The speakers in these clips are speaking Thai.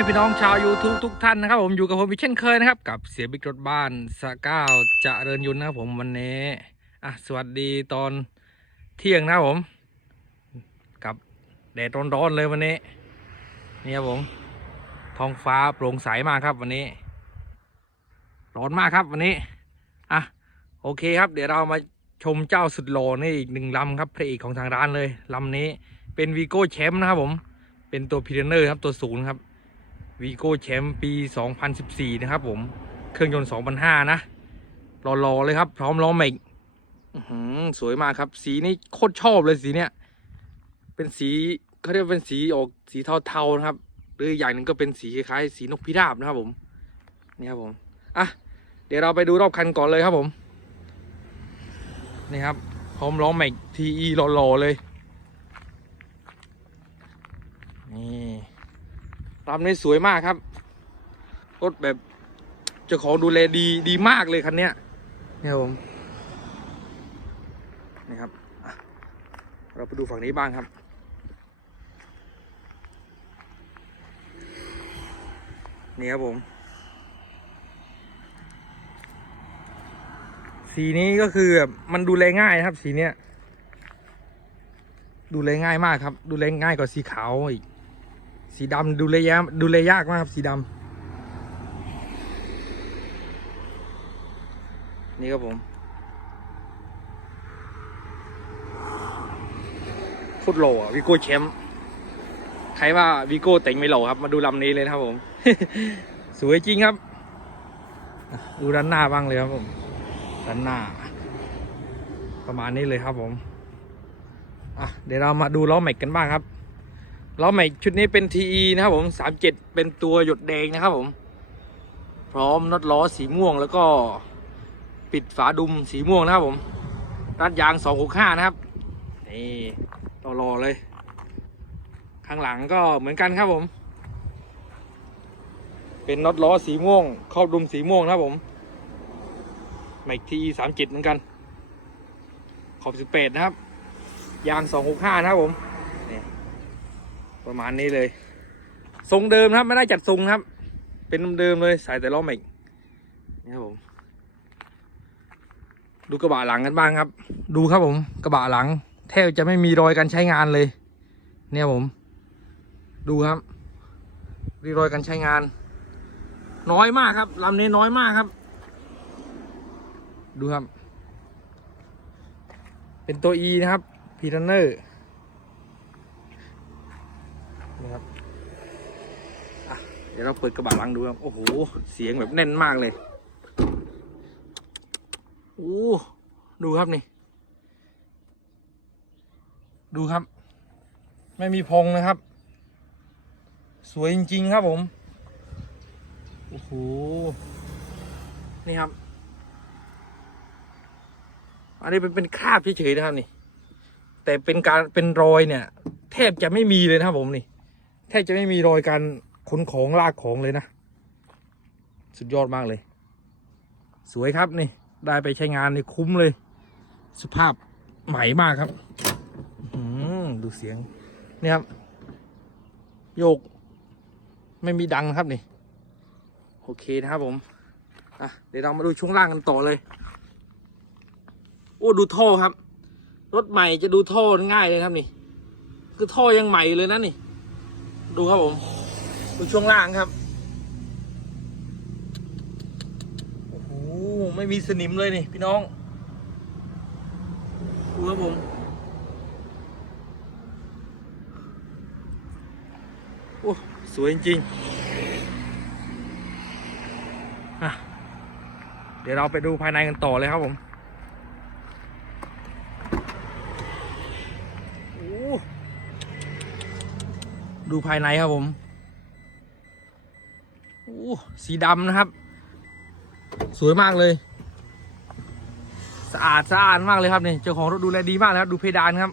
ให้พี่น้องชาว YouTube ทุกท่านนะครับ ผมอยู่กับผมอีกเช่นเคยนะครับ กับเสียบิ๊กรถบ้านสก้าเจะเริญยุนนะครับผมวันนี้อะสวัสดีตอนเที่ยงนะครับผม กับแดดร้อนๆเลยวันนี้ นี่ครับผม ท้องฟ้าโปร่งใสมากครับวันนี้ ร้อนมากครับวันนี้อะโอเคครับ เดี๋ยวเรามาชมเจ้าสุดหล่อนี่อีกหนึ่งลำครับพระเอกของทางร้านเลยลำนี้เป็นวีโก้แชมป์นะครับผม เป็นตัวพีเรเนอร์ครับตัวศูนย์ครับ วีโก้แชมป์ปี 2014 นะครับผม เครื่องยนต์ 2005 นะรอๆเลยครับ พร้อมล้อแม็กอื้อหือสวยมากครับ สีนี้โคตรชอบเลยสีเนี้ย เป็นสีเขาเรียกเป็นสีออกสีเทาๆนะครับ หรืออย่างหนึ่งก็เป็นสีคล้ายๆสีนกพิราบนะครับผม นี่ครับผม อะ เดี๋ยวเราไปดูรอบคันก่อนเลยครับผม นี่ครับ พร้อมล้อแม็กทีอีหล่อๆเลย นี่ ลำนี้สวยมากครับ รถแบบเจ้าของดูแลดีดีมากเลยคันเนี้ยเนี่ยครับผมนี่ครับอะเราไปดูฝั่งนี้บ้างครับ นี่ครับผม สีนี้ก็คือแบบมันดูแลง่ายนะครับ สีเนี้ยดูแลง่ายมากครับ ดูแลง่ายกว่าสีขาวอีก สีดำดูแลยากดูแลยากมากครับสีดำนี่ครับผมโคตรโหล่อะวิโก้แชมป์ใครว่าวิโก้แต่งไม่โหล่ครับ มาดูลำนี้เลยนะครับผม สวยจริงครับอะดูด้านหน้าบ้างเลยครับผมด้านหน้า ประมาณนี้เลยครับผมอะเดี๋ยวเรามาดูล้อแม็กกันบ้างครับ ล้อแม็กชุดนี้เป็น TE นะครับผม37 เป็นตัวหยดแดงนะครับผม พร้อมน็อตล้อสีม่วงแล้วก็ปิดฝาดุมสีม่วงนะครับผม รัดยาง 265 นะครับ นี่ต่อรอเลย ข้างหลังก็เหมือนกันครับผม เป็นน็อตล้อสีม่วงครอบดุมสีม่วงนะครับผมแม็ก TE 37เหมือนกัน ขอบ18นะครับ ยาง265นะครับผม ประมาณนี้เลย ทรงเดิมครับ ไม่ได้จัดทรงครับ เป็นเดิมเลยใส่แต่ล้อแม็กนี่ครับผม ดูกระบะหลังกันบ้างครับ ดูครับผม กระบะหลัง แทบจะไม่มีรอยการใช้งานเลย เนี่ยผม ดูครับรีรอยการใช้งาน น้อยมากครับลำนี้น้อยมากครับ ดูครับ เป็นตัว E นะครับพีทันเนอร์นะครับอะเดี๋ยวเราเปิดกระบะหลังดูครับ โอ้โห เสียงแบบแน่นมากเลย โอ้ ดูครับนี่ ดูครับ ไม่มีพงนะครับ สวยจริง ๆ ครับผม โอ้โห นี่ครับ อันนี้เป็นเป็นคราบเฉยๆนะครับนี่ แต่เป็นการเป็นรอยเนี่ย แทบจะไม่มีเลยนะครับผมนี่ แทบจะไม่มีรอยการ ขนของลากของเลยนะ สุดยอดมากเลย สวยครับนี่ ได้ไปใช้งานนี่คุ้มเลย สภาพใหม่มากครับหือดูเสียงเนี่ยครับ โยก ไม่มีดังครับนี่โอเคนะครับผมอะเดี๋ยวเรามาดูช่วงล่างกันต่อเลย โอ้ดูท่อครับ รถใหม่จะดูท่อง่ายเลยครับนี่ คือท่อยังใหม่เลยนะนี่ ดูครับผม ดูช่วงล่างครับ โอ้โห ไม่มีสนิมเลยนี่ พี่น้อง ดูครับผม โอ้ สวยจริงเดี๋ยวเราไปดูภายในกันต่อเลยครับผมดูภายในครับผม สีดำนะครับ สวยมากเลย สะอาดสะอาดมากเลยครับนี่เจ้าของรถดูแลดีมากเลยครับ ดูเพดานครับ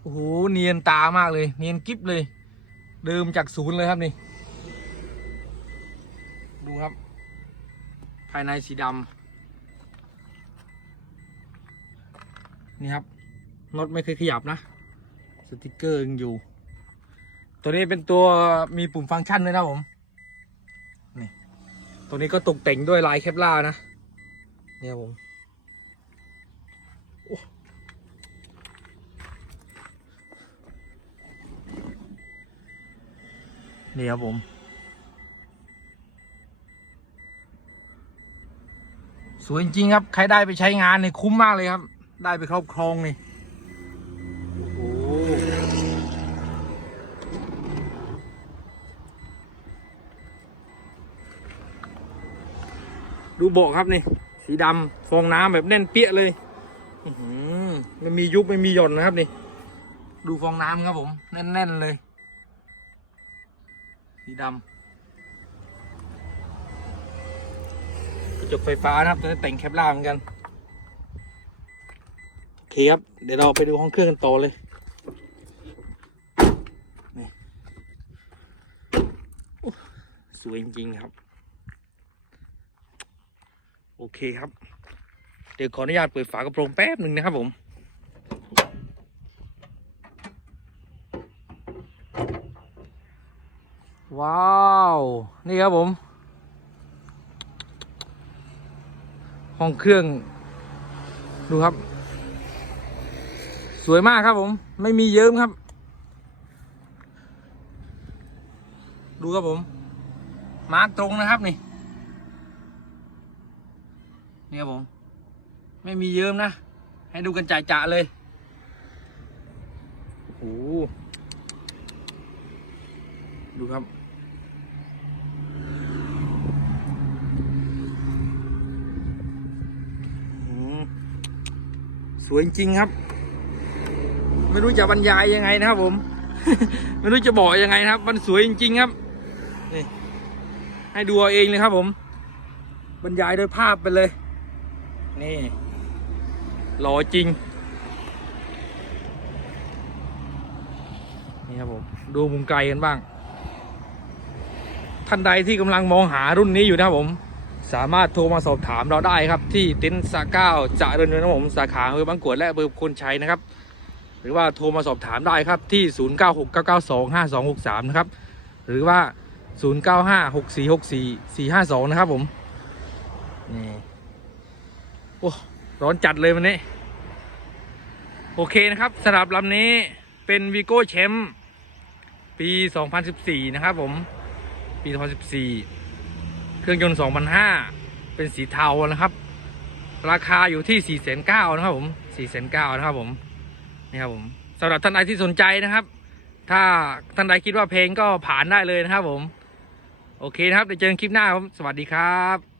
โอ้โหเนียนตามากเลย เนียนกิ๊บเลย เดิมจากศูนย์เลยครับนี่ ดูครับ ภายในสีดำนี่ครับน็อตไม่เคยขยับนะ สติกเกอร์ยังอยู่ ตัวนี้เป็นตัวมีปุ่มฟังก์ชันด้วยนะผม ตรงนี้ก็ตกแต่งด้วยลายเคปลานะ เนี่ยผมนี่ครับผม สวยจริงครับ ใครได้ไปใช้งานเนี่ยคุ้มมากเลยครับ ได้ไปครอบครองนี่โอ้โห ดูเบาะครับนี่ สีดำฟองน้ำแบบแน่นเปี้ยเลยไม่มียุบไม่มีหย่อนนะครับนี่ ดูฟองน้ำครับผม แน่นๆเลย สีดำกระจกไฟฟ้านะครับตัวนี้แต่งแคปล่าเหมือนกันโอเคครับ เดี๋ยวเราไปดูห้องเครื่องกันต่อเลยสวยจริงๆครับ เคครับ เดี๋ยวขออนุญาตเปิดฝากระโปรงแป๊บหนึ่งนะครับผมว้าว นี่ครับผม ห้องเครื่อง ดูครับ สวยมากครับผม ไม่มีเยิ้มครับ ดูครับผม มาร์กตรงนะครับนี่ นี่ครับผม ไม่มีเยิ้มนะ ให้ดูกันจ่าๆเลยโอ้โหดูครับ สวยจริงครับ ไม่รู้จะบรรยายยังไงนะครับผม ไม่รู้จะบอกยังไงนะครับ มันสวยจริงๆครับนี่ให้ดูเอาเองเลยครับผม บรรยายโดยภาพไปเลย นี่หล่อจริง นี่ครับผม ดูมุมไกลกันบ้าง ท่านใดที่กำลังมองหารุ่นนี้อยู่นะครับผม สามารถโทรมาสอบถามเราได้ครับ ที่เต็นท์สาเก้าจะเริญนะครับผม สาขาอำเภอบางกวดและอำเภอคนชัยนะครับ หรือว่าโทรมาสอบถามได้ครับที่ 0969925263 นะครับ หรือว่า 0956464452 นะครับผมนี่ อ้ร้อนจัดเลยวันนี้ โอเคนะครับสำหรับลำนี้เป็นวีโก้แชมป์ปี 2014 นะครับผมปี 2014 เครื่องยนต์2,500เป็นสีเทานะครับ ราคาอยู่ที่ 4,900นะครับผม4,900นะครับผมนี่ครับผมสำหรับท่านใดที่สนใจนะครับ ถ้าท่านใดคิดว่าเพลงก็ผ่านได้เลยนะครับผม โอเคนะครับเดี๋ยวเจอกันคลิปหน้าครับ สวัสดีครับ